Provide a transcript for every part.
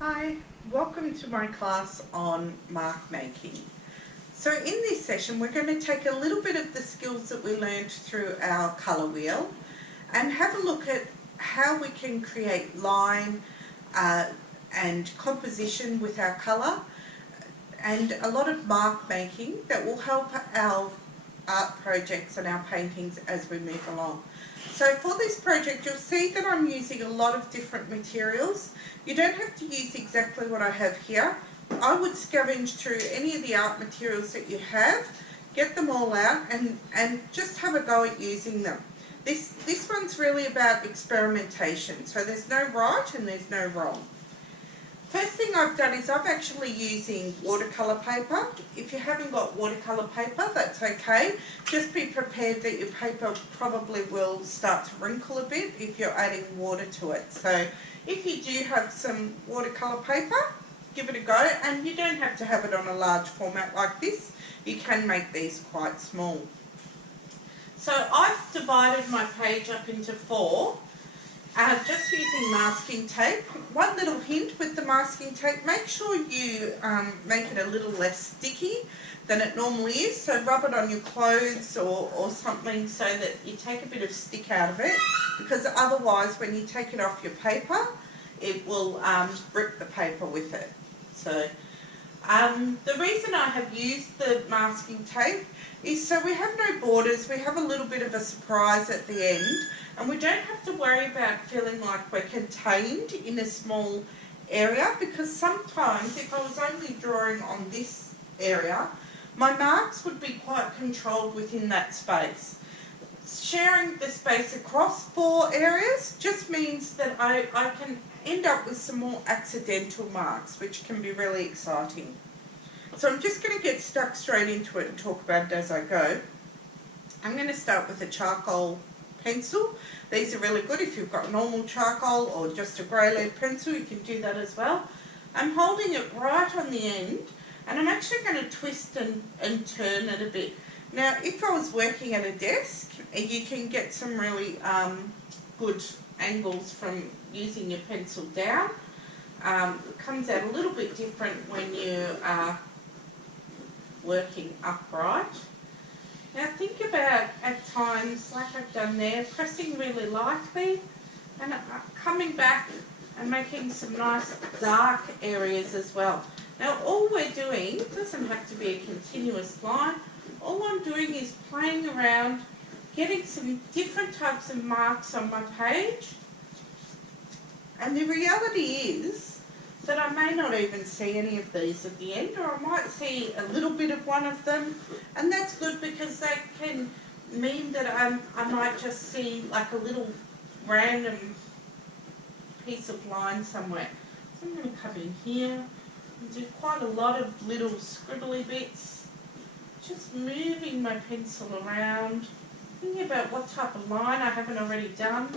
Hi, welcome to my class on mark making. So in this session we're going to take a little bit of the skills that we learned through our colour wheel and have a look at how we can create line and composition with our colour and a lot of mark making that will help our art projects and our paintings as we move along. So for this project you'll see that I'm using a lot of different materials. You don't have to use exactly what I have here. I would scavenge through any of the art materials that you have, get them all out and just have a go at using them. This one's really about experimentation, so there's no right and there's no wrong. First thing I've done is I'm actually using watercolor paper. If you haven't got watercolor paper, that's okay. Just be prepared that your paper probably will start to wrinkle a bit if you're adding water to it. So if you do have some watercolor paper, give it a go, and you don't have to have it on a large format like this. You can make these quite small. So I've divided my page up into four. Just using masking tape. One little hint with the masking tape, make sure you make it a little less sticky than it normally is. So rub it on your clothes or something so that you take a bit of stick out of it, because otherwise when you take it off your paper it will rip the paper with it. So the reason I have used the masking tape is so we have no borders, we have a little bit of a surprise at the end, and we don't have to worry about feeling like we're contained in a small area, because sometimes if I was only drawing on this area, my marks would be quite controlled within that space. Sharing the space across four areas just means that I can end up with some more accidental marks, which can be really exciting. So I'm just going to get stuck straight into it and talk about it as I go. I'm going to start with a charcoal pencil. These are really good if you've got normal charcoal or just a grey lead pencil, you can do that as well. I'm holding it right on the end and I'm actually going to twist and turn it a bit. Now if I was working at a desk, you can get some really good angles from using your pencil down. It comes out a little bit different when you are working upright. Now think about at times, like I've done there, pressing really lightly and coming back and making some nice dark areas as well. Now all we're doing, it doesn't have to be a continuous line, all I'm doing is playing around, getting some different types of marks on my page. And the reality is that I may not even see any of these at the end, or I might see a little bit of one of them, and that's good because that can mean that I might just see like a little random piece of line somewhere. So I'm going to come in here and do quite a lot of little scribbly bits, just moving my pencil around, thinking about what type of line I haven't already done.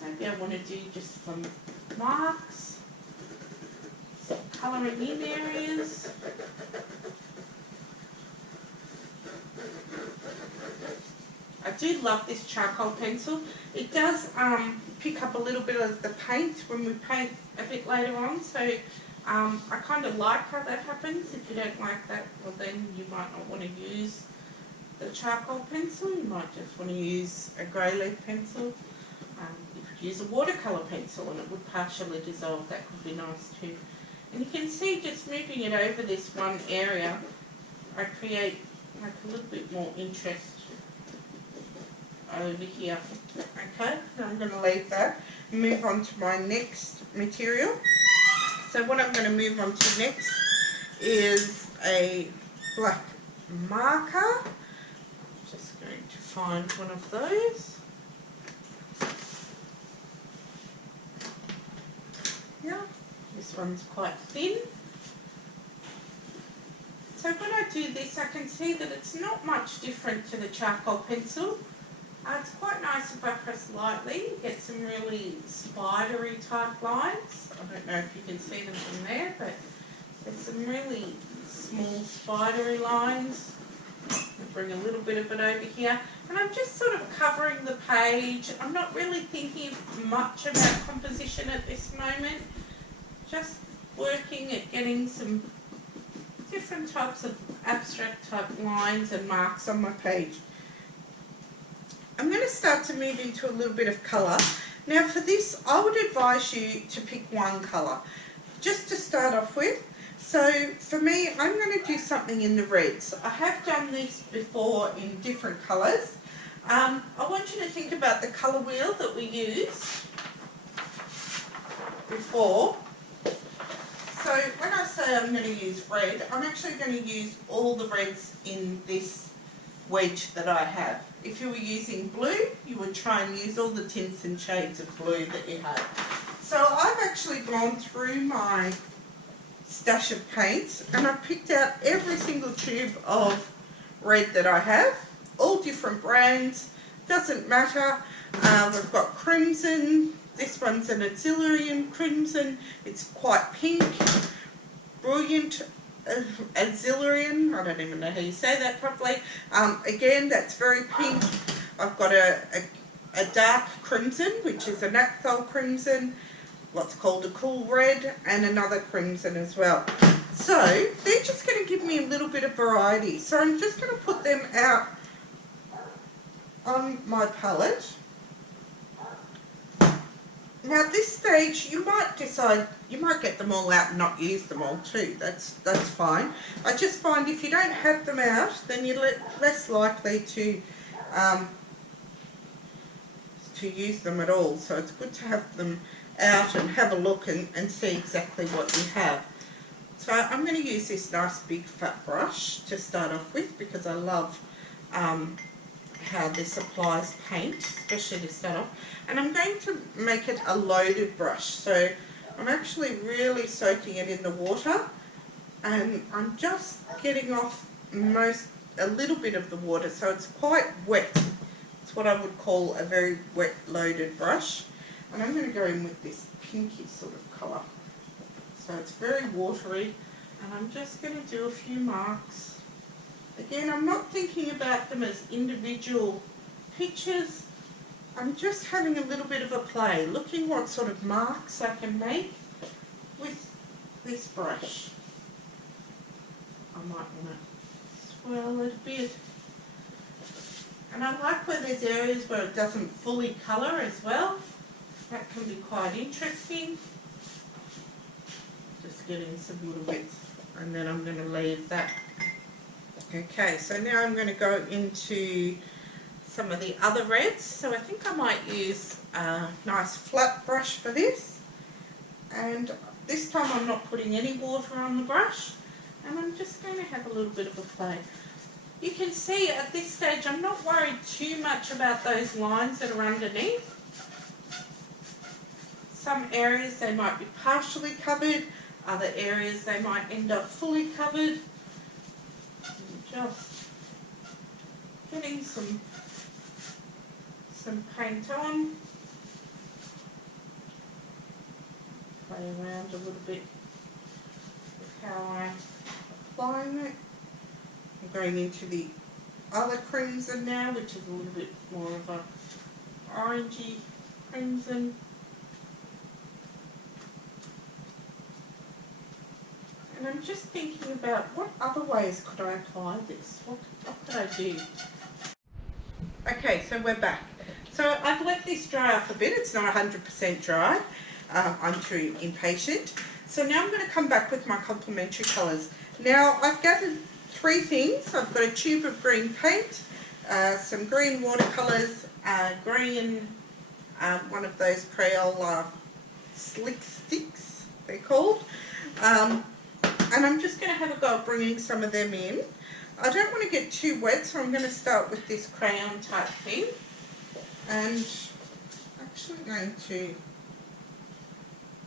Maybe I want to do just some marks, some colouring in areas. I do love this charcoal pencil. It does pick up a little bit of the paint when we paint a bit later on, so I kind of like how that happens. If you don't like that, well then you might not want to use the charcoal pencil, you might just want to use a grey lead pencil. You could use a watercolour pencil and it would partially dissolve, that could be nice too. And you can see just moving it over this one area, I create like a little bit more interest over here. Okay, now I'm going to leave that and move on to my next material. So what I'm going to move on to next is a black marker. I'm just going to find one of those. Yeah, this one's quite thin. So when I do this, I can see that it's not much different to the charcoal pencil. It's quite nice if I press lightly, you get some really spidery type lines. I don't know if you can see them from there, but there's some really small spidery lines. I'll bring a little bit of it over here. And I'm just sort of covering the page. I'm not really thinking much about composition at this moment. Just working at getting some different types of abstract type lines and marks on my page. I'm going to start to move into a little bit of colour. Now for this, I would advise you to pick one colour, just to start off with. So for me, I'm going to do something in the reds. I have done this before in different colours. I want you to think about the colour wheel that we used before. So when I say I'm going to use red, I'm actually going to use all the reds in this wedge that I have. If you were using blue, you would try and use all the tints and shades of blue that you have. So I've actually gone through my stash of paints and I've picked out every single tube of red that I have, all different brands, doesn't matter. We've got crimson, this one's an auxiliary crimson, it's quite pink, brilliant auxiliary, I don't even know how you say that properly. Again, that's very pink. I've got a dark crimson, which is a naphthol crimson, what's called a cool red, and another crimson as well. So they're just going to give me a little bit of variety. So I'm just going to put them out on my palette. Now at this stage, you might decide, you might get them all out and not use them all too. That's fine. I just find if you don't have them out, then you're less likely to use them at all. So it's good to have them out and have a look and see exactly what you have. So I'm going to use this nice big fat brush to start off with because I love how this applies paint, especially to start off. And I'm going to make it a loaded brush. So I'm actually really soaking it in the water and I'm just getting off a little bit of the water, so it's quite wet. It's what I would call a very wet loaded brush. And I'm going to go in with this pinky sort of colour. So it's very watery and I'm just going to do a few marks. Again, I'm not thinking about them as individual pictures. I'm just having a little bit of a play, looking what sort of marks I can make with this brush. I might want to swirl it a bit. And I like where there's areas where it doesn't fully colour as well. That can be quite interesting. Just getting some little bits, and then I'm going to leave that. Okay, so now I'm going to go into some of the other reds. So I think I might use a nice flat brush for this. And this time I'm not putting any water on the brush. And I'm just going to have a little bit of a play. You can see at this stage I'm not worried too much about those lines that are underneath. Some areas they might be partially covered, other areas they might end up fully covered. Just getting some paint on. Play around a little bit with how I'm applying it. I'm going into the other crimson now, which is a little bit more of a orangey crimson. And I'm just thinking about what other ways could I apply this? What could I do? Okay, so we're back. So I've let this dry off a bit. It's not 100% dry. I'm too impatient. So now I'm going to come back with my complementary colours. Now I've gathered three things. I've got a tube of green paint, some green watercolours, green, one of those Crayola slick sticks, they're called. And I'm just going to have a go at bringing some of them in. I don't want to get too wet, so I'm going to start with this crayon type thing. And I'm actually going to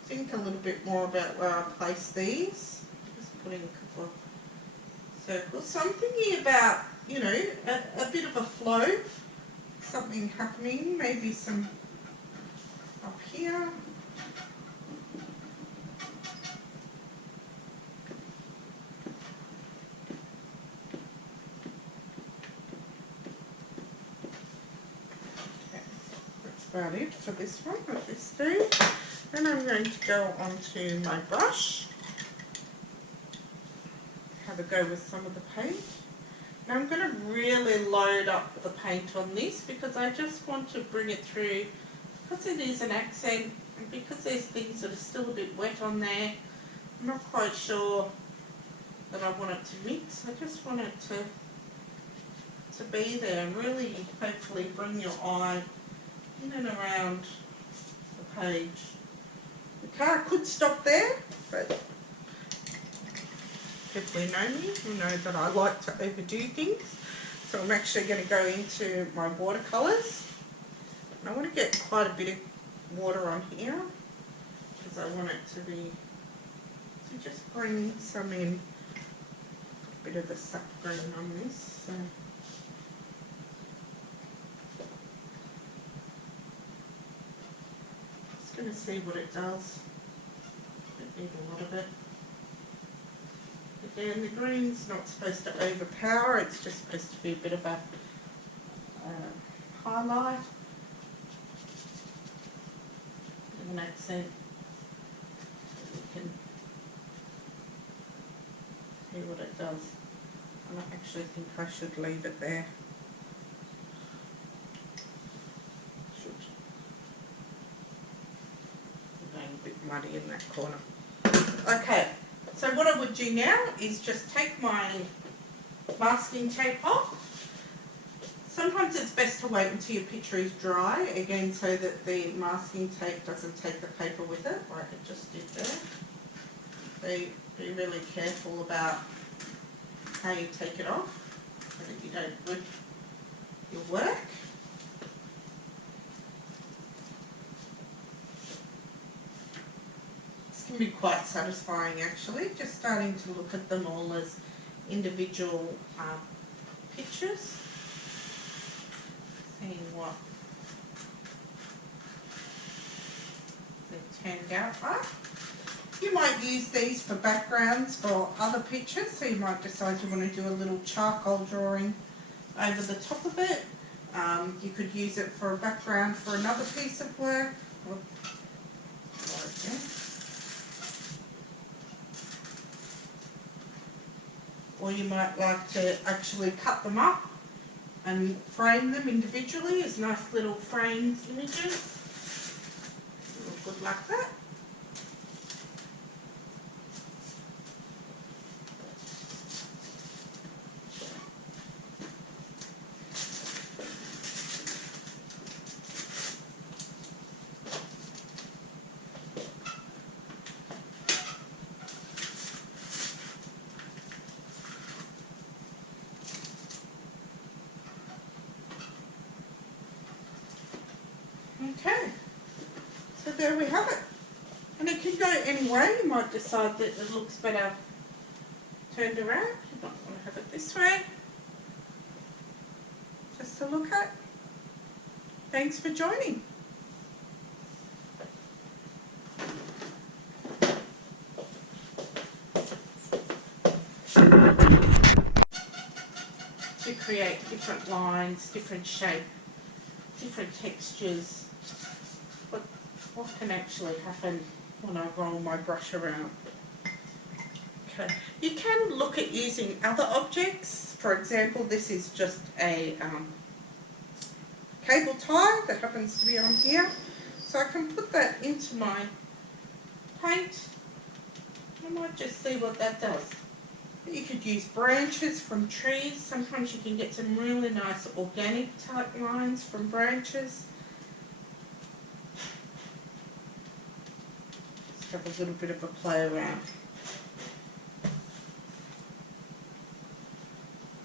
think a little bit more about where I place these. Just putting a couple of circles. So I'm thinking about, you know, a bit of a flow, something happening, maybe some up here. About it for this one at this stage. Then I'm going to go onto my brush have a go with some of the paint. Now I'm going to really load up the paint on this because I just want to bring it through, because it is an accent and because there's things that are still a bit wet on there. I'm not quite sure that I want it to mix. I just want it to be there and really hopefully bring your eye in and around the page. Okay, I could stop there, but people who know me will know that I like to overdo things. So I'm actually going to go into my watercolours. And I want to get quite a bit of water on here because I want it to be, to just bring some in, a bit of the sap green on this. So. Just going to see what it does. Don't need a lot of it. Again, the green's not supposed to overpower, it's just supposed to be a bit of a highlight, bit of an accent. You can see what it does. And I actually think I should leave it there. I'm going a bit muddy in that corner. Okay. So what I would do now is just take my masking tape off. Sometimes it's best to wait until your picture is dry, again, so that the masking tape doesn't take the paper with it, like it just did there. So be really careful about how you take it off, so that you don't rip your work. Can be quite satisfying actually, just starting to look at them all as individual pictures, seeing what they've turned out like. You might use these for backgrounds for other pictures, so you might decide you want to do a little charcoal drawing over the top of it. You could use it for a background for another piece of work. Or you might like to actually cut them up and frame them individually as nice little framed images. Good like that. Okay, so there we have it. And it can go any way. You might decide that it looks better turned around. You might want to have it this way, just to look at. Thanks for joining. To create different lines, different shape, different textures. What can actually happen when I roll my brush around. Okay, you can look at using other objects. For example, this is just a cable tie that happens to be on here. So I can put that into my paint. I might just see what that does. You could use branches from trees. Sometimes you can get some really nice organic type lines from branches. Just have a little bit of a play around.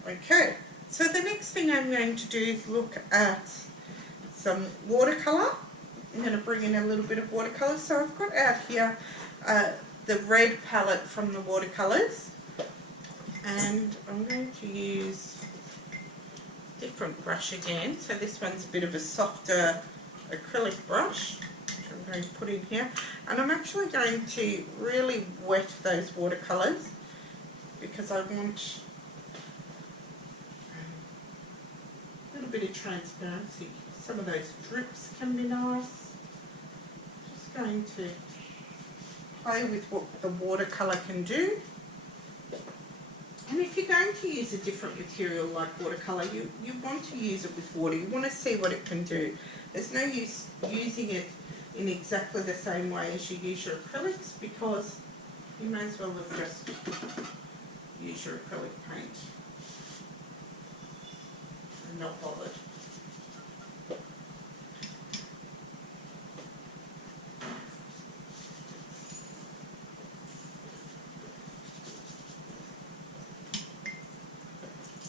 Okay, so the next thing I'm going to do is look at some watercolour. I'm going to bring in a little bit of watercolour. So I've got out here the red palette from the watercolours. And I'm going to use a different brush again. So this one's a bit of a softer acrylic brush, which I'm going to put in here. And I'm actually going to really wet those watercolours because I want a little bit of transparency. Some of those drips can be nice. Just going to play with what the watercolour can do. And if you're going to use a different material like watercolour, you want to use it with water. You want to see what it can do. There's no use using it in exactly the same way as you use your acrylics, because you may as well have just used your acrylic paint and not bothered.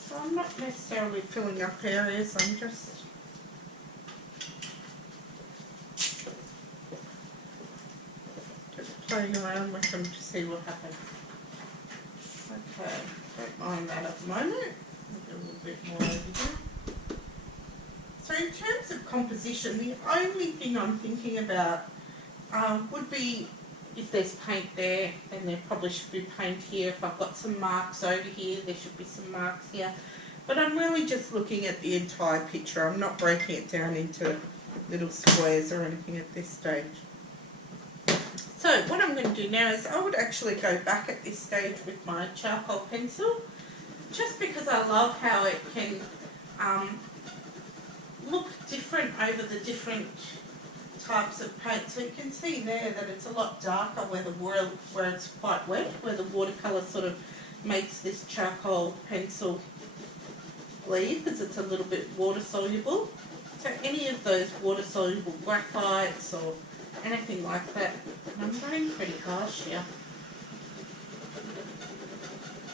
So I'm not necessarily filling up areas, I'm just playing around with them to see what happens. Okay, don't mind that at the moment. A little bit more over here. So in terms of composition, the only thing I'm thinking about would be if there's paint there, then there probably should be paint here. If I've got some marks over here, there should be some marks here. But I'm really just looking at the entire picture. I'm not breaking it down into little squares or anything at this stage. So what I'm going to do now is I would actually go back at this stage with my charcoal pencil, just because I love how it can look different over the different types of paint. So you can see there that it's a lot darker where it's quite wet, where the watercolour sort of makes this charcoal pencil bleed because it's a little bit water soluble. So any of those water soluble graphites or anything like that. And I'm going pretty harsh here.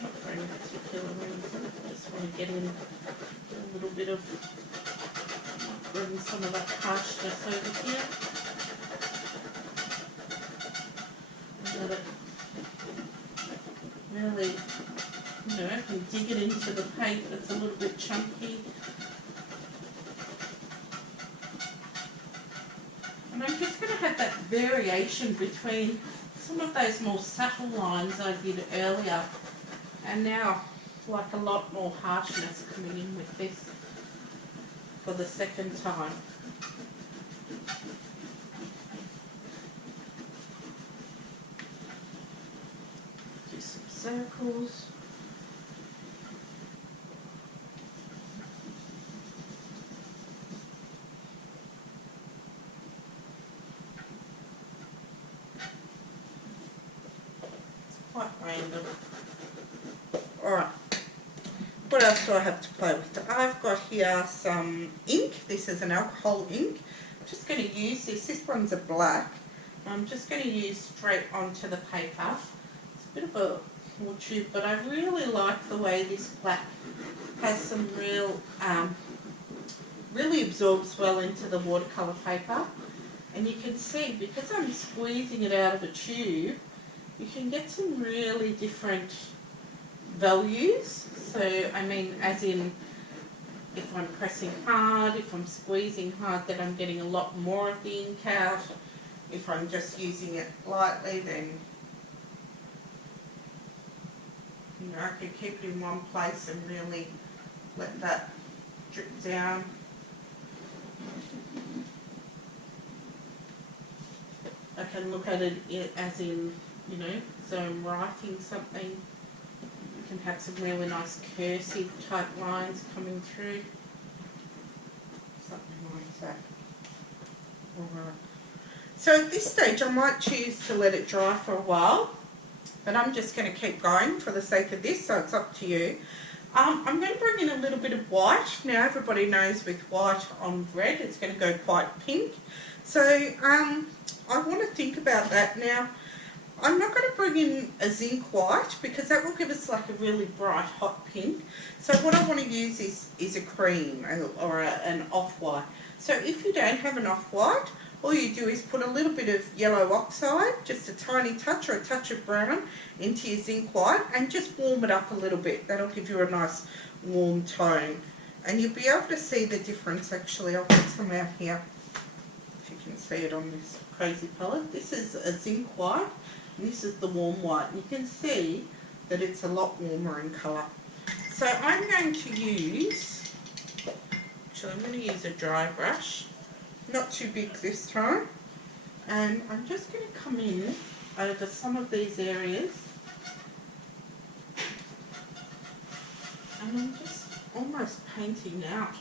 Not very particular reason. I just want to get in a little bit of, bring some of that harshness over here. And let it really, you know, I can dig it into the paint that's a little bit chunky. And I'm just going to have that variation between some of those more subtle lines I did earlier, and now like a lot more harshness coming in with this for the second time. Do some circles. Quite random. Alright, what else do I have to play with? I've got here some ink. This is an alcohol ink. I'm just going to use this. This one's a black. I'm just going to use straight onto the paper. It's a bit of a more tube, but I really like the way this black has some real, really absorbs well into the watercolour paper. And you can see, because I'm squeezing it out of a tube, you can get some really different values. So, I mean, as in, if I'm pressing hard, if I'm squeezing hard, then I'm getting a lot more of the ink out. If I'm just using it lightly, then, you know, I can keep it in one place and really let that drip down. I can look at it as in, you know, so I'm writing something, you can have some really nice cursive type lines coming through, something like that. Alright. So at this stage I might choose to let it dry for a while, but I'm just going to keep going for the sake of this, so it's up to you. I'm going to bring in a little bit of white. Now everybody knows with white on red it's going to go quite pink, so I want to think about that now. I'm not going to bring in a zinc white because that will give us like a really bright hot pink. So what I want to use is a cream or an off-white. So if you don't have an off-white, all you do is put a little bit of yellow oxide, just a tiny touch or a touch of brown into your zinc white, and just warm it up a little bit. That'll give you a nice warm tone. And you'll be able to see the difference actually. I'll put some out here if you can see it on this crazy palette. This is a zinc white. And this is the warm white, and you can see that it's a lot warmer in colour. So I'm going to use, actually I'm going to use a dry brush, not too big this time, and I'm just going to come in over some of these areas And I'm just almost painting out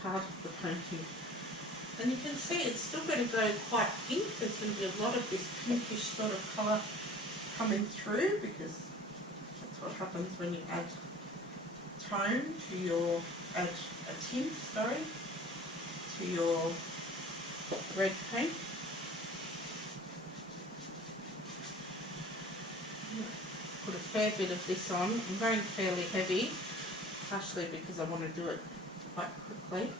part of the painting. And you can see it's still going to go quite pink. There's going to be a lot of this pinkish sort of colour coming through, because that's what happens when you add tone to your, add a tint, sorry, to your red paint. Put a fair bit of this on. I'm going fairly heavy, partially because I want to do it quite quickly.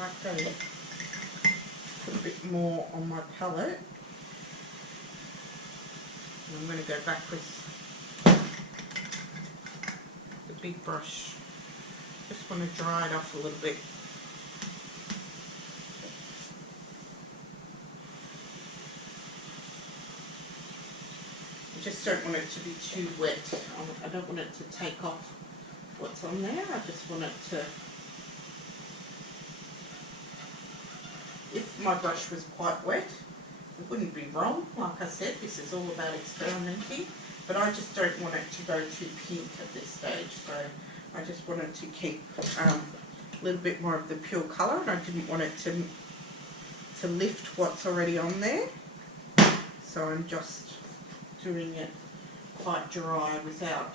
Like that. Put a bit more on my palette. And I'm going to go back with the big brush. Just want to dry it off a little bit. I just don't want it to be too wet. I don't want it to take off what's on there. I just want it to... If my brush was quite wet, it wouldn't be wrong. Like I said, this is all about experimenting, but I just don't want it to go too pink at this stage. So I just wanted to keep a little bit more of the pure colour, and I didn't want it to lift what's already on there. So I'm just doing it quite dry without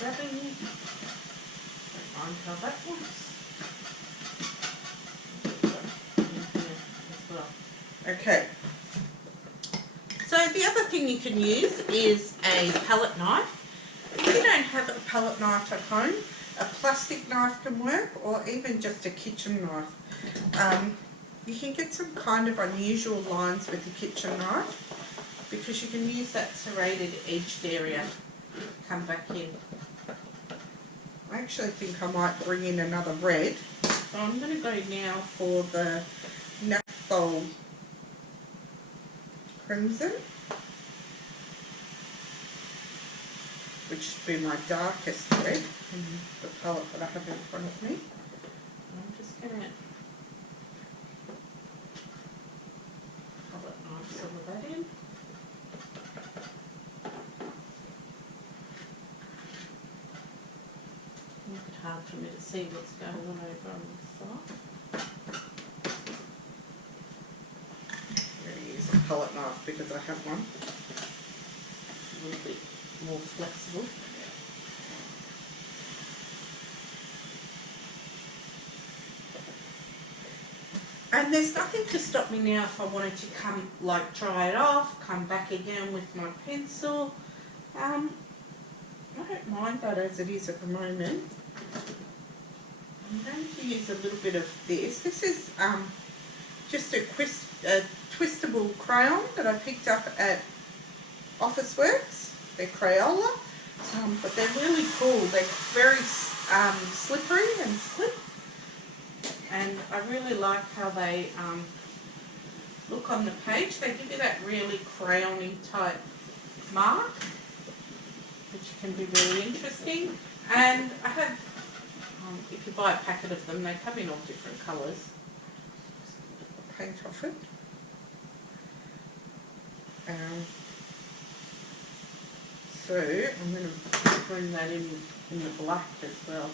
grabbing it. Don't mind how that looks. As well. Okay. So the other thing you can use is a palette knife. If you don't have a palette knife at home, a plastic knife can work, or even just a kitchen knife. You can get some kind of unusual lines with the kitchen knife, because you can use that serrated edged area. Come back in. I actually think I might bring in another red. So I'm going to go now for the Naphtol Crimson, which should be my darkest red in the palette that I have in front of me. I'm just going to palette knife some of that in. Make it hard for me to see what's going on over on this side. I'm going to use a palette knife because I have one. A little bit more flexible. And there's nothing to stop me now if I wanted to come, like, dry it off, come back again with my pencil. I don't mind that as it is at the moment. I'm going to use a little bit of this. This is just a Twistable Crown that I picked up at Officeworks. They're Crayola, but they're really cool. They're very slippery and slip. And I really like how they look on the page. They give you that really crayony type mark, which can be really interesting. And I have, if you buy a packet of them, they come in all different colours. Paint off it. So I'm going to bring that in the black as well.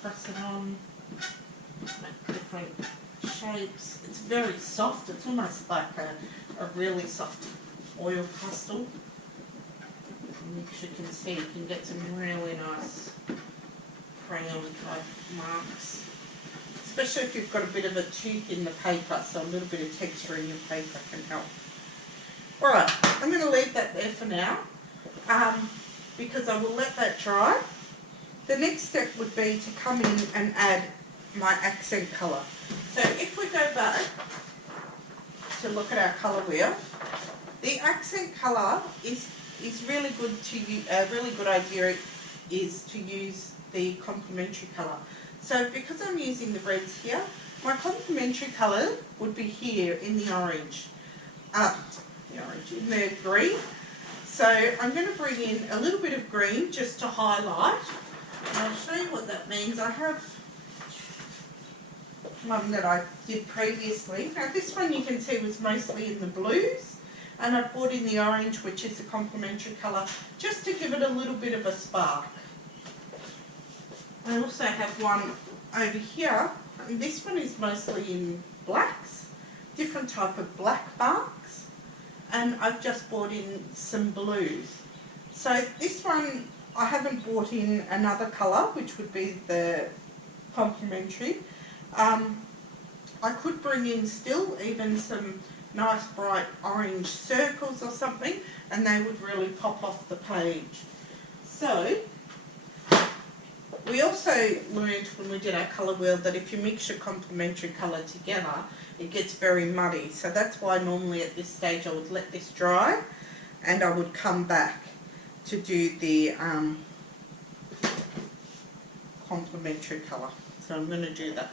Press it on, make different shapes. It's very soft. It's almost like a really soft oil pastel. And as you can see, you can get some really nice crayon type marks, especially if you've got a bit of a tooth in the paper, so a little bit of texture in your paper can help. Alright, I'm going to leave that there for now, because I will let that dry. The next step would be to come in and add my accent colour. So if we go back to look at our colour wheel, the accent colour is really good to use, a really good idea is to use the complementary colour. So because I'm using the reds here, my complementary colour would be here in the orange. In the green. So I'm going to bring in a little bit of green just to highlight. And I'll show you what that means. I have one that I did previously. Now this one you can see was mostly in the blues, and I brought in the orange, which is a complementary colour, just to give it a little bit of a spark. I also have one over here, and this one is mostly in blacks, different type of black marks, and I've just brought in some blues. So this one I haven't brought in another colour, which would be the complementary. I could bring in still even some nice bright orange circles or something, and they would really pop off the page. So we also learned when we did our colour wheel that if you mix your complementary colour together, it gets very muddy. So that's why normally at this stage I would let this dry and I would come back to do the complementary colour. So I'm going to do that.